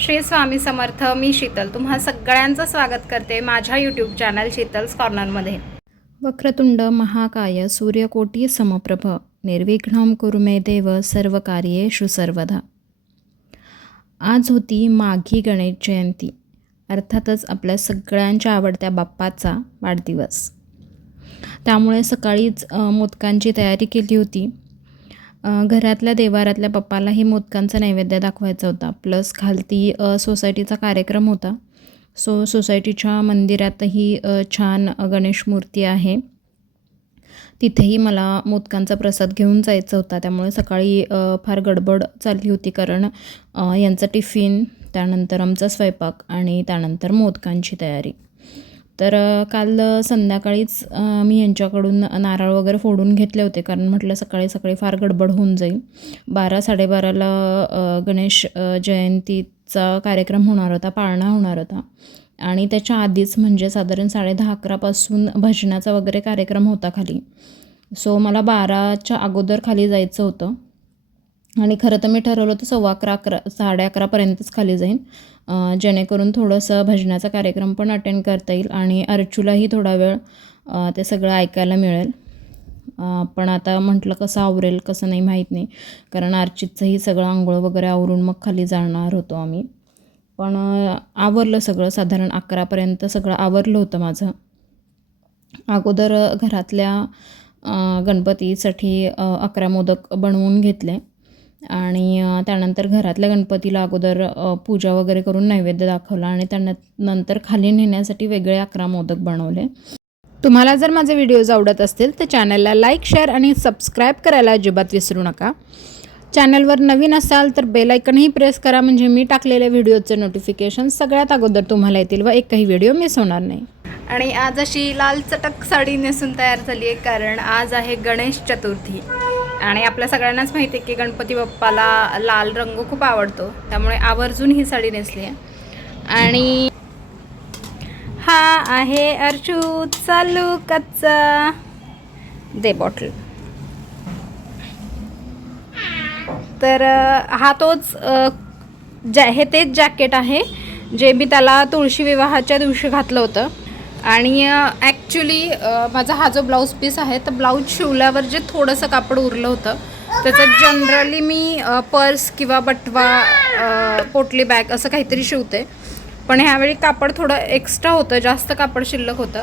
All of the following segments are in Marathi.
श्री स्वामी समर्थ मी शीतल. तुम्हा सगळ्यांचं स्वागत करते माझ्या यूट्यूब चॅनल शीतल्स कॉर्नरमध्ये वक्रतुंड महाकाय सूर्यकोटी समप्रभ निर्विघ्न कुरुमे देव सर्व कार्येषु सर्वदा आज होती माघी गणेश जयंती अर्थातच आपल्या सगळ्यांच्या आवडत्या बाप्पाचा वाढदिवस. त्यामुळे सकाळीच मोदकांची तयारी केली होती. घरातल्या देवारातल्या पप्पालाही मोदकांचा नैवेद्य दाखवायचा होता. प्लस खालती सोसायटीचा कार्यक्रम होता. सो सोसायटीच्या मंदिरातही छान गणेश मूर्ती आहे. तिथेही मला मोदकांचा प्रसाद घेऊन जायचा होता. त्यामुळे सकाळी फार गडबड चालली होती कारण यांचं यांचा टिफिन त्यानंतर आमचा स्वयंपाक आणि त्यानंतर मोदकांची तयारी. तर काल संध्याकाळीच मी यांच्याकडून नारळ वगैरे फोडून घेतले होते. कारण म्हटलं सकाळी सकाळी फार गडबड होऊन जाईल. बारा साडेबाराला गणेश जयंतीचा कार्यक्रम होणार होता पाळणा होणार होता. आणि त्याच्या आधीच म्हणजे साधारण साडे दहा अकरापासून भजनाचा वगैरे कार्यक्रम होता खाली. सो मला बाराच्या अगोदर खाली जायचं होतं. आणि खरं तर मी ठरवलं होतं सव्वा अकरा अकरा साडे अकरापर्यंतच खाली जाईन. जेणेकरून थोडंसं भजनाचा कार्यक्रम पण अटेंड करता येईल आणि अर्चूलाही थोडा वेळ ते सगळं ऐकायला मिळेल. पण आता म्हटलं कसं आवरेल कसं नाही माहीत नाही. कारण अर्चितचंही सगळं आंघोळ वगैरे आवरून मग खाली जाणार होतो आम्ही. पण आवरलं सगळं साधारण अकरापर्यंत सगळं आवरलं होतं माझं. अगोदर घरातल्या गणपतीसाठी अकरा मोदक बनवून घेतले. आणि त्यानंतर घरातल्या गणपतीला अगोदर पूजा वगैरे करून नैवेद्य दाखवला आणि त्यानं नंतर खाली नेण्यासाठी वेगळे अकरा मोदक बनवले. तुम्हाला जर माझे व्हिडिओज आवडत असतील तर चॅनलला लाईक शेअर आणि सबस्क्राईब करायला अजिबात विसरू नका. चॅनलवर नवीन असाल तर बेल आयकनही प्रेस करा म्हणजे मी टाकलेल्या व्हिडिओचे नोटिफिकेशन सगळ्यात अगोदर तुम्हाला येतील व एकही व्हिडिओ मिस होणार नाही. आणि आज अशी लाल चटक साडी नेसून तयार झाली आहे कारण आज आहे गणेश चतुर्थी. आणि आपल्या सगळ्यांनाच माहिती आहे की गणपती बाप्पाला लाल रंग खूप आवडतो. त्यामुळे आवर्जून ही साडी नेसली आहे. आणि हा आहे अर्चू चालू कच्चा. दे बॉटल तर हा तोच जॅ हे तेच जॅकेट आहे जे मी त्याला तुळशी विवाहाच्या दिवशी घातलं होतं. आणि ॲक्च्युली माझा हा जो ब्लाऊज पीस आहे तर ब्लाऊज शिवल्यावर जे थोडंसं कापड उरलं होतं त्याचं जनरली मी पर्स किंवा बटवा पोटली बॅग असं काहीतरी शिवते. पण ह्यावेळी कापड थोडं एक्स्ट्रा होतं जास्त कापड शिल्लक होतं.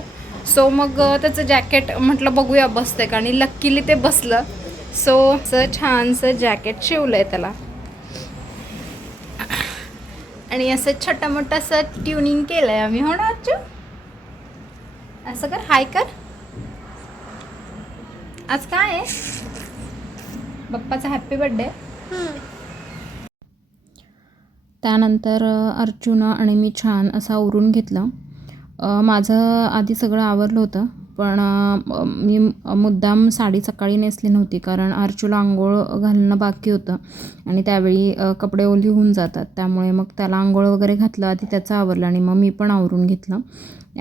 सो मग त्याचं जॅकेट म्हटलं बघूया बसते का? आणि लक्कीली ते बसलं. सो असं छानसं जॅकेट शिवलं आहे त्याला. आणि असं छोटा मोठं असं ट्युनिंग केलं आहे आम्ही. हो ना असं कर हाय कर. आज काय आहे? बाप्पाचा हॅप्पी बर्थडे त्यानंतर अर्जुन अर्जुना आणि मी छान असं उरून घेतलं. माझं आधी सगळं आवरलं होतं. पण मी मुद्दाम साडी सकाळी नेसली नव्हती कारण अर्चूला आंघोळ घालणं बाकी होतं आणि त्यावेळी कपडे ओली होऊन जातात. त्यामुळे मग त्याला आंघोळ वगैरे घातलं आधी त्याचं आवरलं आणि मग मी पण आवरून घेतलं.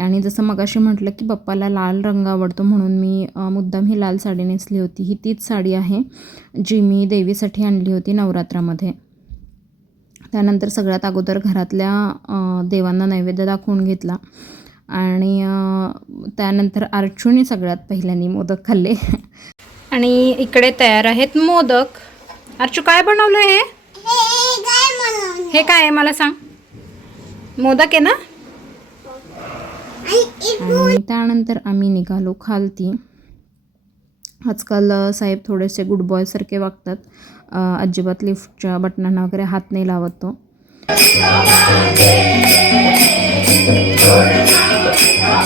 आणि जसं मगाशी म्हटलं की बाप्पाला लाल रंग आवडतो म्हणून मी मुद्दाम ही लाल साडी नेसली होती. ही तीच साडी आहे जी मी देवीसाठी आणली होती नवरात्रामध्ये. त्यानंतर सगळ्यात अगोदर घरातल्या देवांना नैवेद्य दाखवून घेतला. आणि त्यानंतर अर्चूने सगळ्यात पहिल्यांनी मोदक खाल्ले. आणि इकडे तयार आहेत मोदक. अर्चू काय बनवलं हे? हे काय आहे? मला सांग. मोदक आहे ना? आणि त्यानंतर आम्ही निघालो खालती. आजकाल साहेब थोडेसे गुड बॉयसारखे वागतात. अजिबात लिफ्टच्या बटनांना वगैरे हात नाही लावत तो.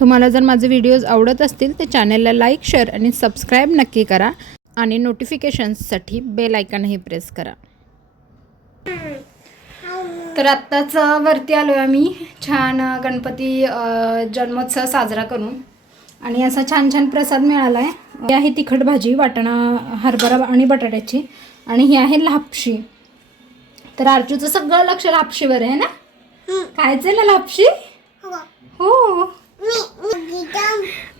तुम्हाला जर माझे व्हिडिओज आवडत असतील तर चॅनलला लाईक शेअर आणि सबस्क्राईब नक्की करा. आणि नोटिफिकेशन्ससाठी बेल आयकनही प्रेस करा. तर आत्ताच वरती आलो आहे आम्ही. छान गणपती जन्मोत्सव साजरा करून. आणि असा छान छान प्रसाद मिळाला आहे आहे तिखट भाजी वाटाणा हरभरा आणि बटाट्याची. आणि ही आहे लापशी. तर अर्जूचं सगळं लक्ष लापशीवर आहे ना? खायचं ना लापशी? हो.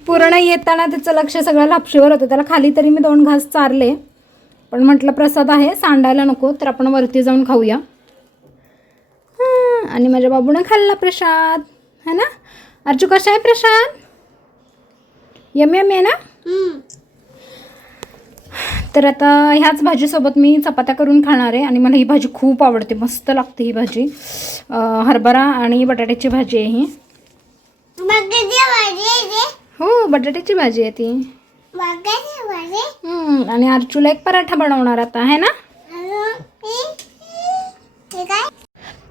पूर्ण येताना त्याचं लक्ष सगळं लापशीवर होतं. त्याला खाली तरी मी दोन घास चारले. पण म्हटलं प्रसाद आहे सांडायला नको तर आपण वरती जाऊन खाऊया. हं, आणि माझ्या बाबूने खाल्ला प्रसाद. है ना? अर्जू कसा आहे प्रसाद? यम यम आहे ना? तर आता ह्याच भाजीसोबत मी चपात्या करून खाणार आहे आणि मला ही भाजी खूप आवडते. मस्त लागते ही भाजी. हरभरा आणि बटाट्याची भाजी आहे ही. हो बटाट्याची भाजी आहे ती. हं, आणि अर्जूला एक पराठा बनवणार आता आहे ना?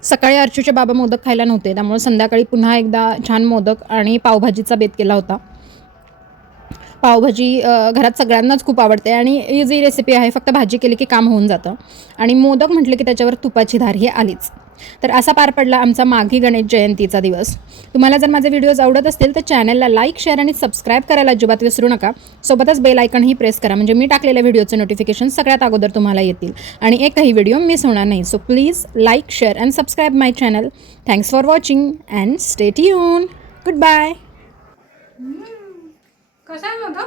सकाळी अर्चूचे बाबा मोदक खायला नव्हते त्यामुळे संध्याकाळी पुन्हा एकदा छान मोदक आणि पावभाजीचा बेत केला होता. पावभाजी घरात सगळ्यांनाच खूप आवडते आणि इझी रेसिपी आहे फक्त भाजी केली की काम होऊन जातं. आणि मोदक म्हटलं की त्याच्यावर तुपाची धार ही आलीच. तर असा पार पडला आमचा माघी गणेश जयंतीचा दिवस. तुम्हाला जर माझे व्हिडिओज आवडत असतील तर चॅनलला लाईक शेअर आणि सबस्क्राईब करायला अजिबात विसरू नका. सोबतच बेल आयकनही प्रेस करा. म्हणजे मी टाकलेल्या व्हिडिओचे नोटिफिकेशन सगळ्यात अगोदर तुम्हाला येतील. आणि एकही व्हिडिओ मिस होणार नाही. So please like share and subscribe my channel thanks for watching and stay यून गुड बाय कसा होता